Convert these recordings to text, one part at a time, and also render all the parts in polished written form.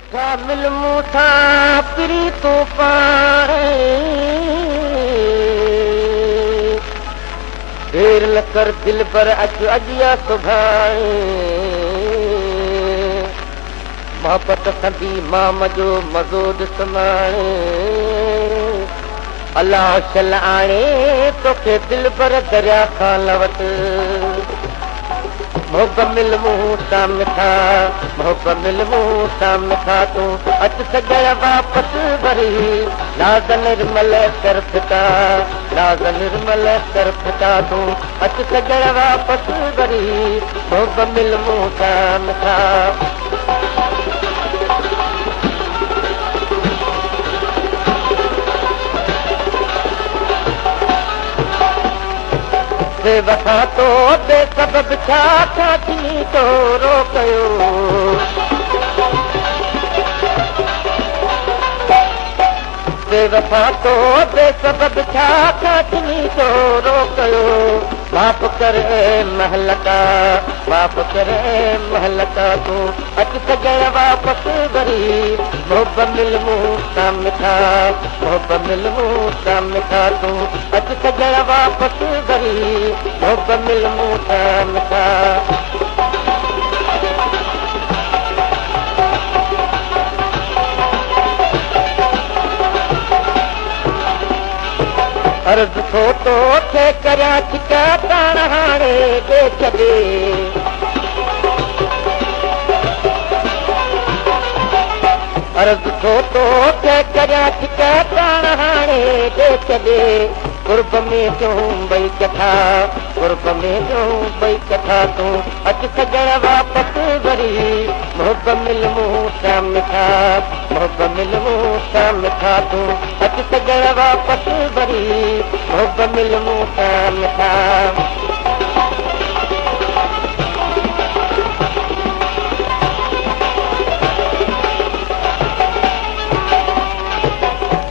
मिठा मिल मूठा पिरी तो पाए देर न कर दिल पर अच अजिया सुभाए मोहब्बत संदी माम जो मज़ो ॾिसमाए अल्लाह शल आणे तोखे दिल पर दरिया खां लवट मोहब्बत मिल मुंह सां मिठा मोहब्बत मिल मुंह सां मिठा तूं अच सगड़ वापस वरी नाज़ निर्मल कर फिटा नाज़ निर्मल कर फिटा तूं अच सगड़ वापस वरी मोहब्बत मिल मुंह सां मिठा वफ़ा तो बेसबब छा थी तो रोकयो बेवफ़ा तो बेसबब छा थी तो रोकयो माफ़ करे महलका माफ़ करे महलका तूं अच सगड़ वापस वरी मोहब्बत मिल मुंह सां मिठा मोहब्बत मिल मुंह सां मिठा तूं अच सगड़ वापस वरी मोहब्बत मिल मुंह सां मिठा अर्ज़ थो तोखे करियां छिका ताण हाणे ॾे छॾे अर्ज़ थो तोखे करियां छिका ताण हाणे ॾे छॾे कुर्ब में थियूं ॿई कथा कुर्ब में थियूं ॿई कथा तूं अच सगड़ वापस वरी मोहब्बत मिल मुंह सां मिठा मोहब्बत मिल मुंह सां मिठा तूं अच सगड़ वापस वरी मोहब्बत मिल मुंह सां मिठा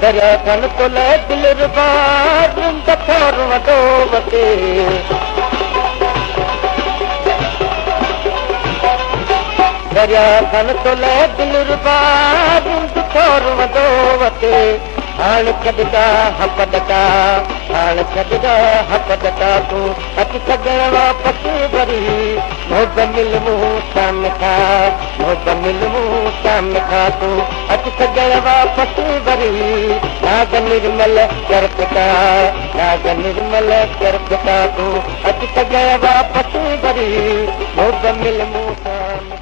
दरिया खन तो ले दिल रुबार दथोर वॾो वटे दरिया खन तो ले दिल रुबार दथोर वॾो वटे हाणे छॾदा हप ॾका हाणे छॾदा हप ॾका तूं अच सगड़ वापस वरी मोहब्बत मिल मुंह सां मिठा मोहब्बत मिल मुंह सां मिठा तूं अच सगड़ वापस वरी नाज़ निर्मल कर फिटा नाज़ निर्मल कर फिटा तूं अच सगड़ वापस वरी मोहब्बत मिल मुंह सां